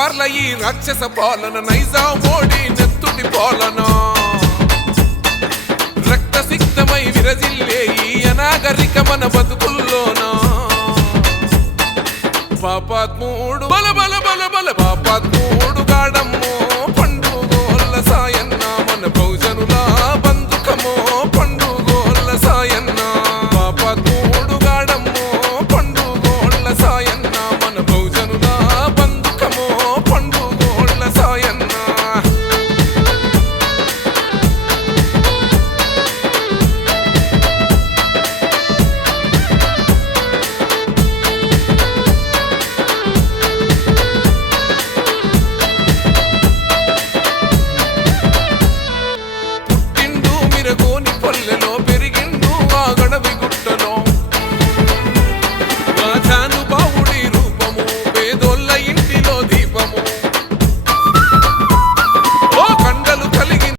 రక్తదారుల ఈ రాక్షస పాలన నైజాం మోడీ నెత్తుటి పాలన రక్తసిక్తమై విరజిల్లే ఈ అనాగరిక మన బతుకుల్లోన పాపాత్ముడు బల బల బల బల పాపాత్ముడు గాడమ్మో పండుగోళ్ళ సాయన్న మన బహుజనుల బంధుకమో పండుగోళ్ళ సాయన్న పాపాత్ముడు గాడమ్మో పండుగోళ్ళ సాయన్న మన బహుజనుల బంధుకమో పండుగోళ్ళ సాయన్న పల్లె